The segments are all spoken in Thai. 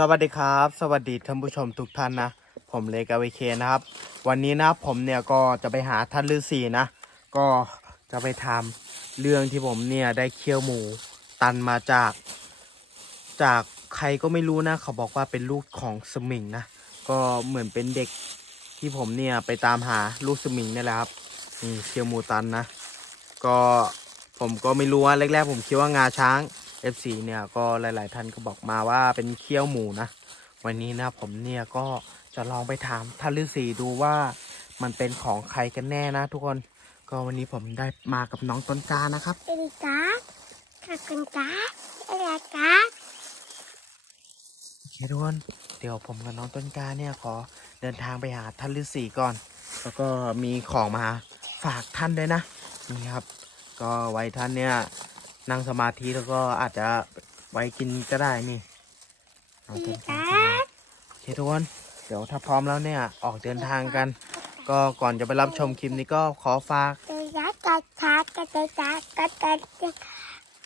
สวัสดีครับ สวัสดีท่านผู้ชมทุกท่านนะ ผมเลกาวิเคนะครับ วันนี้นะผมเนี่ยก็จะไปหาท่านฤาษีนะ ก็จะไปทำเรื่องที่ผมเนี่ยได้เคี่ยวหมูตันมาจาก จากใครก็ไม่รู้นะ เขาบอกว่าเป็นลูกของสมิงนะ ก็เหมือนเป็นเด็กที่ผมเนี่ยไปตามหาลูกสมิงนี่แหละครับนี่เคี่ยวหมูตันนะ ก็ผมก็ไม่รู้ว่าแรกๆผมคิดว่างาช้าง F4 เนี่ยก็หลาย ๆ ท่านก็บอกมาว่าเป็นเคี้ยวหมูนะ วันนี้นะผมเนี่ยก็จะลองไปถามท่านฤาษีดูว่ามันเป็นของใครกันแน่นะทุกคน ก็วันนี้ผมได้มากับน้องต้นกล้านะครับสวัสดีครับขอบคุณครับอะไรครับโอเคทุกคนเดี๋ยวผมกับน้องต้นกล้าเนี่ยขอเดินทางไปหาท่านฤาษีก่อน แล้วก็มีของมาฝากท่านด้วยนะนี่ครับ ก็ไว้ท่านเนี่ย นั่งสมาธิแล้วก็อาจจะไว้กินก็ได้นี่สน้อวังสต้ดีนคกล้ารับโอเคทุกคนเดี๋ยวถ้าพร้อมแล้วเนี่ยออกเดินทางกัน ก็ก่อนจะไปรับชมคลิปนี้ก็ขอฝากตัวยักษ์กระชากกระชากกระชากกระ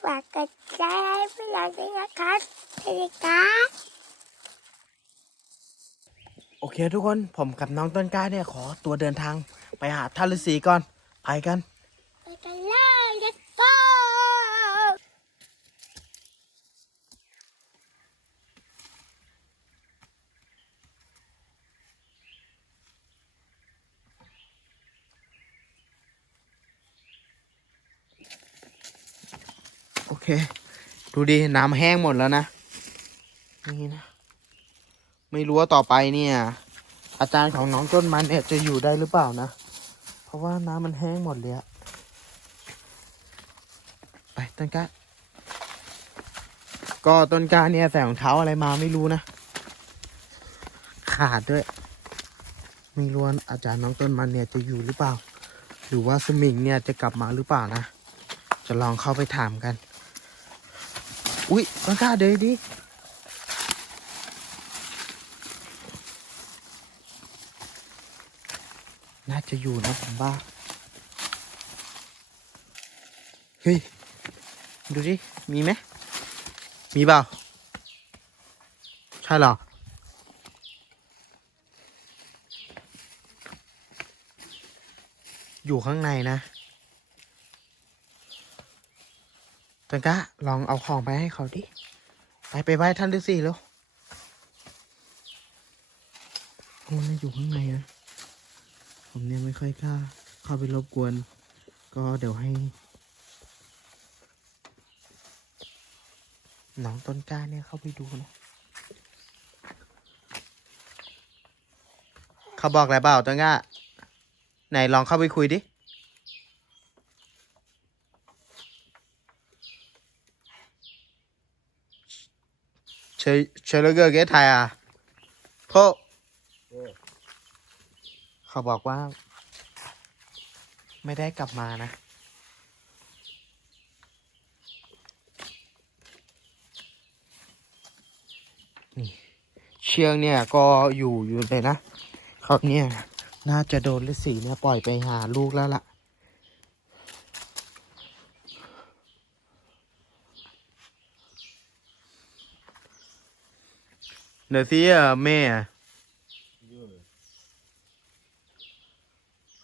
ฝากกระจายให้เวลาด้วยนะครับสวัสดีครับโอเคทุกคนผมกับน้องต้นกล้าเนี่ยขอตัวเดินทางไปหาท่านฤาษีก่อนไปกันไปกันเลย let's go โอเค ดูดิ น้ำแห้งหมดแล้วนะ นี่นะ ไม่รู้ว่าต่อไปเนี่ย อาจารย์ของน้องต้นมันเนี่ยจะอยู่ได้หรือเปล่านะ เพราะว่าน้ำมันแห้งหมดเลยอะไปต้นกล้าก็ต้นกล้าเนี่ยใส่รองเท้าอะไรมาไม่รู้นะ ขาดด้วยไม่รู้ว่าอาจารย์น้องต้นมันเนี่ยจะอยู่หรือเปล่า หรือว่าสมิงเนี่ยจะกลับมาหรือเปล่านะ จะลองเข้าไปถามกัน อุ๊ยต้นกล้าเดี๋ยวดิน่าจะอยู่นะผมว่าเฮ้ย ดูดิมีไหม มีเปล่า ใช่หรอ อยู่ข้างในนะ ตังกะลองเอาของไปให้เขาดิ ไปไปไหว้ท่านฤาษีแล้วโอ้ยอยู่ข้างในนะ ผมเนี่ยไม่ค่อยกล้าเข้าไปรบกวน ก็เดี๋ยวให้ น้องต้นกล้าเนี่ยเข้าไปดูนะ เขาบอกอะไรเปล่าต้นกล้า ไหนลองเข้าไปคุยดิ เชยเชยแล้วก็เกตไทยอะพ่อเขาบอกว่า ไม่ได้กลับมานะ นี่ เชือกเนี่ยก็อยู่อยู่เลยนะเขาเนี่ย น่าจะโดนฤาษีเนี่ยปล่อยไปหาลูกแล้วล่ะ เดี๋ยวสิอะแม่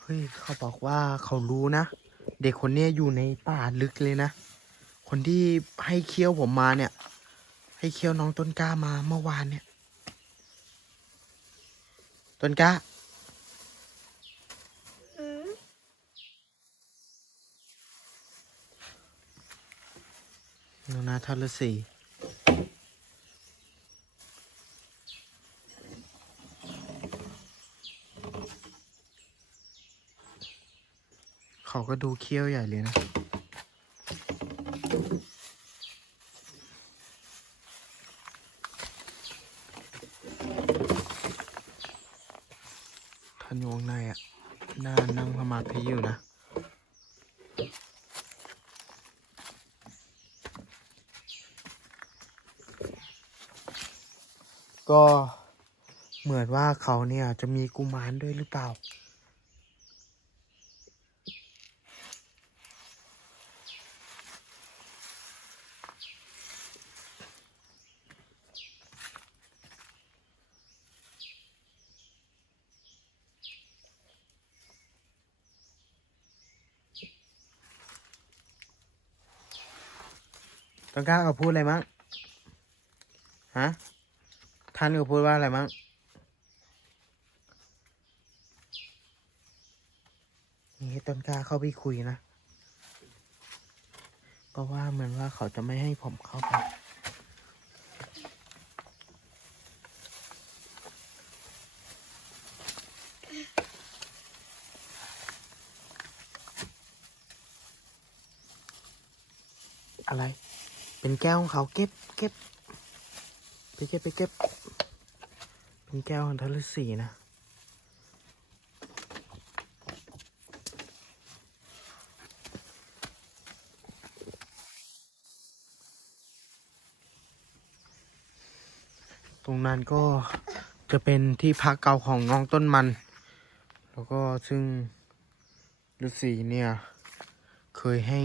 เฮ้ยเขาบอกว่าเขารู้นะ เด็กคนเนี้ยอยู่ในป่าลึกเลยนะ คนที่ให้เคี้ยวผมมาเนี่ย ให้เคี้ยวน้องต้นกล้ามาเมื่อวานเนี่ย ต้นกล้าอืมนูนาทาฤา เขาก็ดูเคี้ยวใหญ่เลยนะ ท่านอยู่ข้างในอะน่านั่งสมาธิอยู่นะก็เหมือนว่าเขาเนี่ยจะมีกุมารด้วยหรือเปล่า ต้นกล้าเขาพูดอะไรมั้งฮะท่านเขาพูดว่าอะไรมั้งนี่ต้นกล้าเข้าไปคุยนะ ก็ว่าเหมือนว่าเขาจะไม่ให้ผมเข้าไป เป็นแก้วของเขาเก็บเก็บไปเก็บไปเก็บ เป็นแก้วของทะเลสีนะตรงนั้นก็จะเป็นที่พักเก่าของน้องต้นมัน แล้วก็ซึ่งฤาษีเนี่ย เคยให้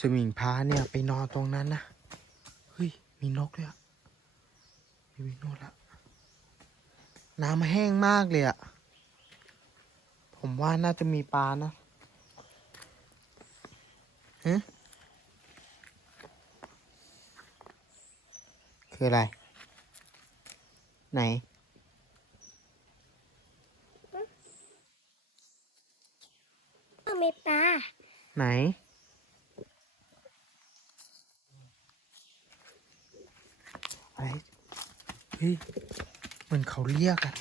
สมิงพระเนี่ยไปนอนตรงนั้นนะ เฮ้ย มีนกเลยอะมีวิโนดละน้ำแห้งมากเลยอะผมว่าน่าจะมีปลานะฮะคืออะไร ไหนก็มีปลาไหน อะไรเฮ้ยเหมือนเขาเรียกอะ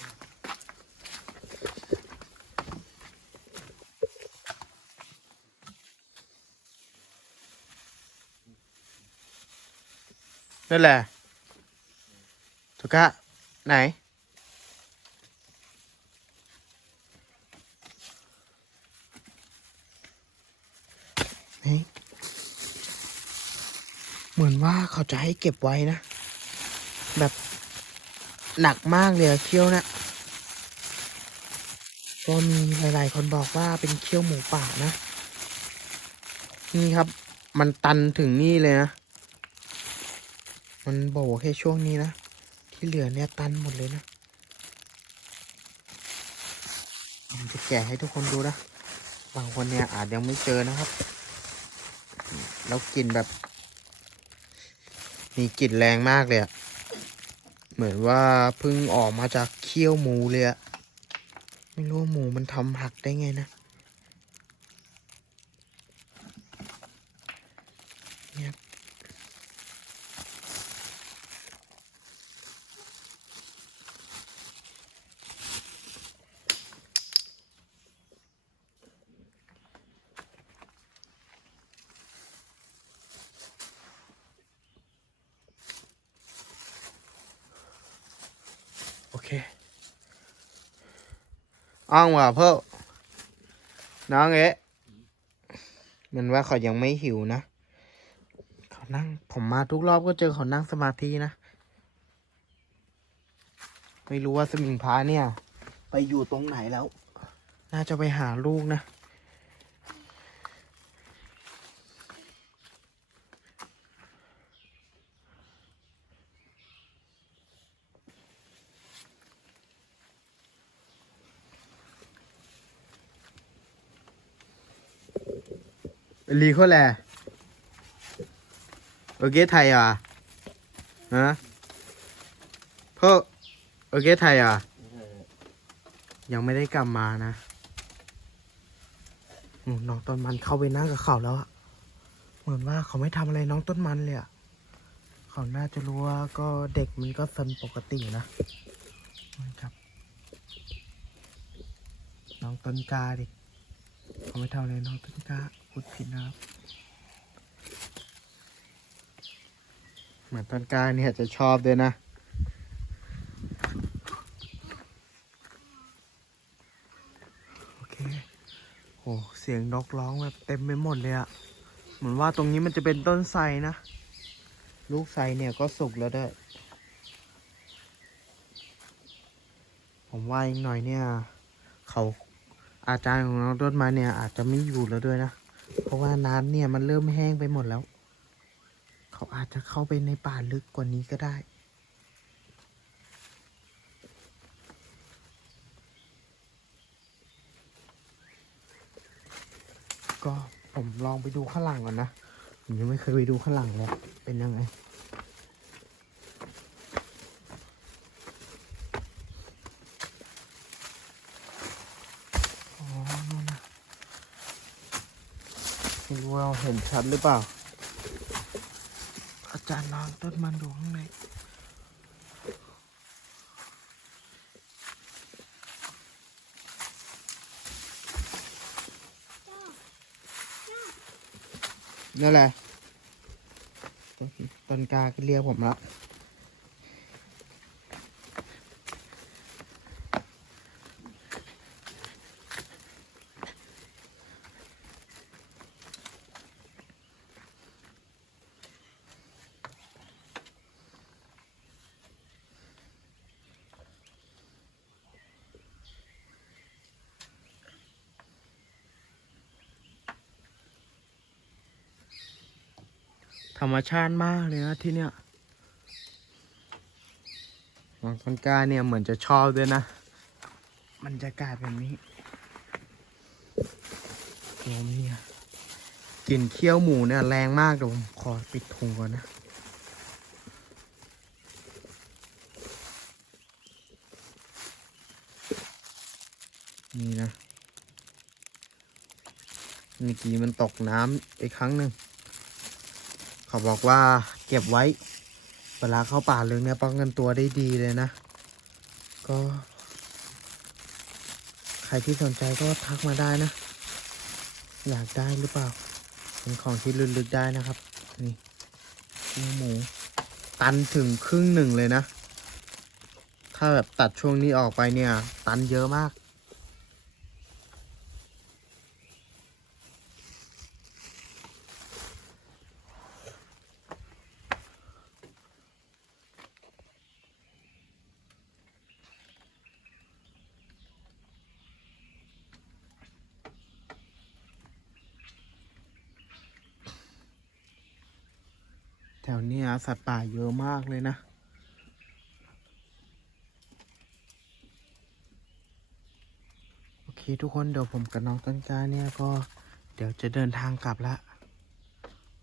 นั่นแหละทุกะไหนเฮ้ยเหมือนว่าเขาจะให้เก็บไว้นะ แบบหนักมากเลยอะเขี้ยวนะก็มีหลาย ๆ คนบอกว่าเป็นเขี้ยวหมูป่านะ นี่ครับ มันตันถึงนี่เลยนะ มันโบแค่ช่วงนี้นะ ที่เหลือเนี่ยตันหมดเลยนะผมจะแกะให้ทุกคนดูนะ บางคนเนี่ยอาจยังไม่เจอนะครับ แล้วกลิ่นแบบ มีกลิ่นแรงมากเลยอะ เหมือนว่าเพิ่งออกมาจากเคี้ยวหมูเลยอะไม่รู้หมูมันทำหักได้ไงนะ โอเคอ้างว่าเพิ่อน้องเอ๊ะมันว่าเขายังไม่หิวนะ เขานั่งผมมาทุกรอบก็เจอเขานั่งสมาธินะ ไม่รู้ว่าสมิงพาเนี่ย ไปอยู่ตรงไหนแล้ว น่าจะไปหาลูกนะ lì khó lè ở ghế thầy à hả phơ ở ghế thầy à ยังไม่ได้กลับมานะน้องต้นมันเข้าไปนั่งกับเขาแล้วอะเหมือนว่าเขาไม่ทำอะไรน้องต้นมันเลยอะเขาน่าจะรู้ว่าก็เด็กมันก็สนปกตินะนะครับ น้องต้นกาดิเขาไม่ทำอะไรน้องต้นกา พูดผิดนะครับเหมือนต้นกล้าเนี่ยจะชอบด้วยนะ โอเคโหเสียงนกร้องแบบเต็มไปหมดเลยอะเหมือนว่าตรงนี้มันจะเป็นต้นไทรนะ ลูกไทรเนี่ยก็สุกแล้วด้วย ผมว่าอีกหน่อยเนี่ย เขาอาจารย์ของน้องต้นไม้เนี่ยอาจจะไม่อยู่แล้วด้วยนะ เพราะว่าน้ำเนี่ยมันเริ่มแห้งไปหมดแล้ว เขาอาจจะเข้าไปในป่าลึกกว่านี้ก็ได้ ก็ผมลองไปดูข้างหลังก่อนนะ ผมยังไม่เคยไปดูข้างหลังเลยเป็นยังไง อ๋อนู่นนะ ไม่รู้ว่าเห็นชัดหรือเปล่า อาจารย์นอนต้นมันอยู่ข้างในนั่นแหละต้นกลาก็เรียกผมละ ธรรมชาติมากเลยนะที่เนี้ยน้องต้นกล้าเนี่ยเหมือนจะชอบด้วยนะบรรยากาศแบบนี้ลมเนี่ยกลิ่นเคี้ยวหมูเนี่ยแรงมากเดี๋ยวผมขอปิดถุงก่อนนะนี่นะเมื่อกี้มันตกน้ำอีกครั้งหนึ่ง เขาบอกว่าเก็บไว้เวลาเข้าป่าลึกเนี่ยป้องกันตัวได้ดีเลยนะ ก็ ใครที่สนใจก็ทักมาได้นะ อยากได้หรือเปล่า เป็นของที่ลึกๆได้นะครับ นี่หมู ตันถึงครึ่งหนึ่งเลยนะ ถ้าแบบตัดช่วงนี้ออกไปเนี่ย ตันเยอะมาก ถวเนี้ยสัตว์ป่าเยอะมากเลยนะ โอเคทุกคนเดี๋ยวผมกับน้องต้นกล้าเนี่ยก็เดี๋ยวจะเดินทางกลับละ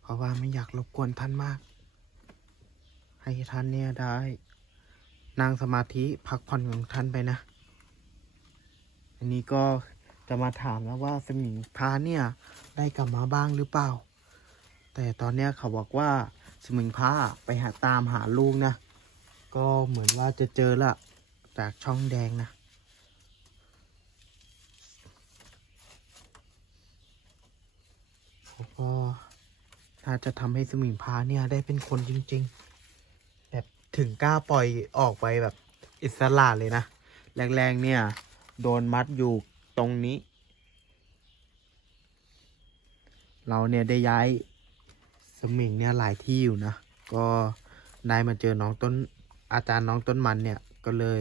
เพราะว่าไม่อยากรบกวนท่านมาก ให้ท่านเนี่ยได้ นั่งสมาธิพักผ่อนของท่านไปนะ อันนี้ก็จะมาถามแล้วว่าสมิงพรานเนี่ยได้กลับมาบ้างหรือเปล่า แต่ตอนเนี้ยเขาบอกว่า สมิงพระไปหาตามหาลูกนะ ก็เหมือนว่าจะเจอละจากช่องแดงนะ ก็น่าจะทำให้สมิงพระเนี่ยได้เป็นคนจริง ๆ แบบถึงกล้าปล่อยออกไปแบบอิสระเลยนะ แรกๆเนี่ย โดนมัดอยู่ตรงนี้ เราเนี่ยได้ย้าย สมิงเนี่ยหลายที่อยู่นะ ก็ได้มาเจอน้องต้นอาจารย์น้องต้นมันเนี่ยก็เลย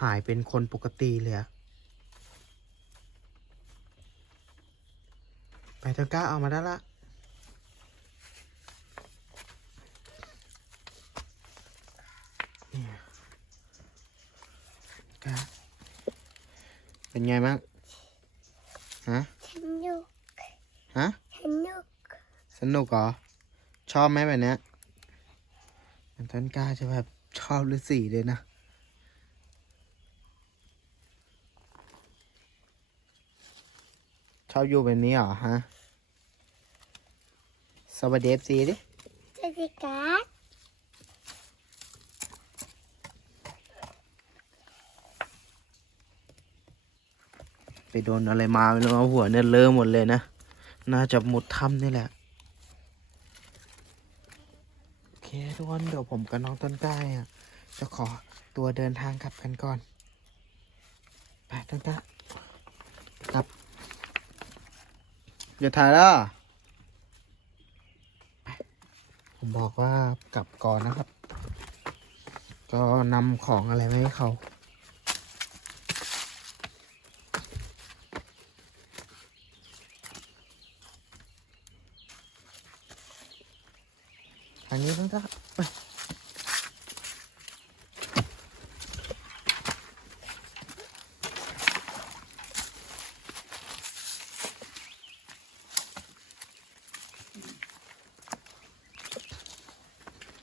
หายเป็นคนปกติเลยอะไปเถอะก้าเอามาได้ละเนี่ยก้าเป็นไงบ้างฮะ สนุก ฮะ สนุก สนุกเหรอ ชอบไหมแบบเนี้ยมันต้นกล้าจะแบบชอบฤาษีเลยนะชอบอยู่แบบนี้เหรอฮะ สวัสดีเอฟซีดิสวัสดีครับไปโดนอะไรมาไม่รู้เอาหัวเนี่ยเลอะหมดเลยนะ น่าจะหมดถ้ำนี่แหละ โอเค ทุกคนเดี๋ยวผมกับน้องต้นกล้าอะจะขอตัวเดินทางกลับกันก่อนไปต้นกล้ากลับ อย่าถ่ายแล้วผมบอกว่ากลับก่อนนะครับ ก็นำของอะไรไมาให้เขาทางนี้ต้องจ้าไป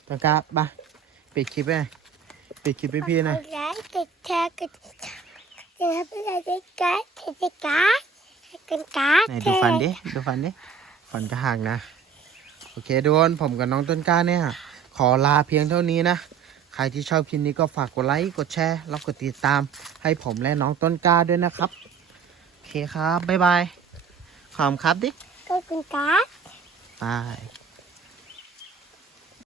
ต้น กล้าไปปิดคลิปไปปิดคลิปให้พี่นะกดไลค์กดแชร์กดติดตามกดเพื่อนจะการ์ดจะการ์ดกันการ์ดไหนดูฟันดิ ดูฟันดิ ฟันก็ห่างนะ โอเคทุกคนผมกับน้องต้นกล้าเนี่ย ขอลาเพียงเท่านี้นะ ใครที่ชอบคลิปนี้ก็ฝากกดไลค์ กดแชร์ แล้วกดติดตาม ให้ผมและน้องต้นกล้าด้วยนะครับ โอเคครับ บ๊ายบาย ขอบคุณครับดิก็กันการ์ดบาย